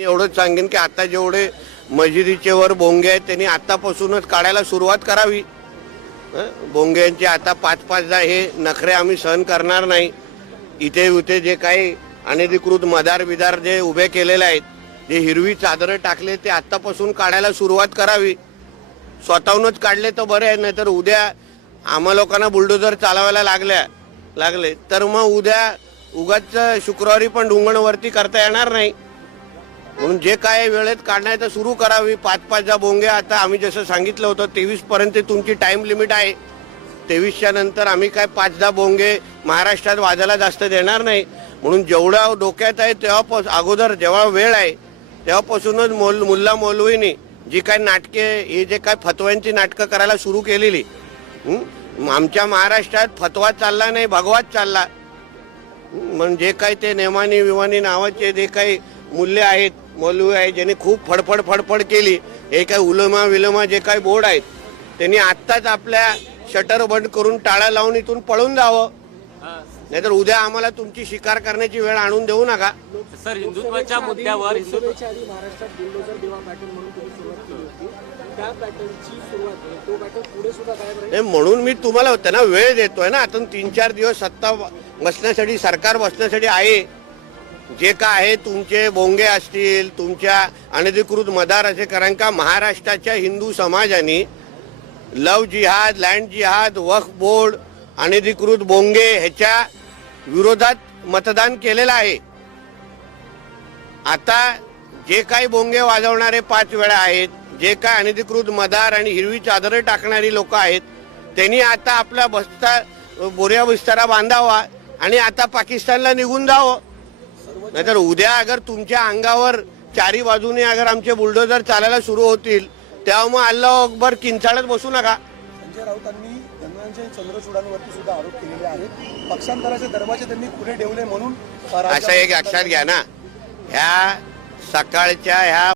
एवढंच सांगेन की आता जेवढे मशिदीचे वर भोंगे आहेत त्यांनी आतापासूनच काढायला सुरुवात करावी। भोंग्यांचे आता 5-5 हे नखरे आम्ही सहन करणार नाही। इथे उथे जे काही अनधिकृत मदार बिदार जे उभे केलेले आहेत, जे हिरवी चादरं टाकले ते आतापासून काढायला सुरुवात करावी। स्वतःहूनच काढले तर बरे आहे, नाहीतर उद्या आम्हा लोकांना बुलडोजर चालवायला लागले तर मग उद्या उगाच शुक्रवारी पण ढुंगणवरती करता येणार नाही। म्हणून जे काय वेळेत काढण्याचं सुरू करावी। 5-5 भोंगे आता आम्ही जसं सांगितलं होतं 23 पर्यंत तुमची टाइम लिमिट आहे। 23च्या नंतर आम्ही काय 5-10 भोंगे महाराष्ट्रात वाजायला जास्त देणार नाही। म्हणून जेवढा डोक्यात आहे तेव्हा अगोदर जेव्हा वेळ आहे तेव्हापासूनच मुल्ला मौलवीनी जी काय नाटके हे जे काय फतव्यांची नाटकं करायला सुरू केलेली, आमच्या महाराष्ट्रात फतवा चालला नाही, भगवाच चालला। म्हणजे काय ते नेमानी विमानी नावाचे जे काही मूल्य आहेत, मौलवी आहेत, ज्यांनी खूप फडफड केली, हे काय उलमा जे काही बोर्ड आहेत त्यांनी आत्ताच आपल्या शटर बंद करून टाळा लावून इथून पळून जावं, नाहीतर उद्या आम्हाला तुमची शिकार करण्याची वेळ आणून देऊ नका। सर, हिंदुत्वाच्या मुद्द्यावर महाराष्ट्रात बुलडोजर देवा पॅटर्न म्हणून तुम्ही सुरुवात केली होती, त्या पॅटर्नची सुरुवात आहे, तो पॅटर्न पुढे सुद्धा काय बरं? म्हणून मी तुम्हाला त्यांना वेळ देतोय ना। आता 3-4 दिवस सत्ता बसण्यासाठी, सरकार बसण्यासाठी आहे। जे काय आहे तुमचे भोंगे असतील, तुमच्या अनधिकृत मदार असे, कारण का महाराष्ट्राच्या हिंदू समाजाने लव जिहाद, लँड जिहाद, वक्फ बोर्ड, अनधिकृत भोंगे ह्याच्या विरोधात मतदान केलेलं आहे। आता जे काही भोंगे वाजवणारे 5 वेळा आहेत, जे काय अनधिकृत मदार आणि हिरवी चादरं टाकणारी लोक आहेत, त्यांनी आता आपला बोऱ्या बिस्तारा बांधावा आणि आता पाकिस्तानला निघून जावं। नाहीतर उद्या अगर तुमच्या अंगावर चारी बाजूने अगर आमचे बुलडोजर चालायला सुरू होतील तेव्हा मग अल्लाह अकबर किंचाळत बसू नका। संजय राऊतांनी धनंजय चंद्रचूडांवरती सुद्धा आरोप केलेले आहेत, पक्षांतराचे दरवाजे त्यांनी खुले ठेवले म्हणून असं एक लक्षात घ्या ना, ह्या सकाळच्या ह्या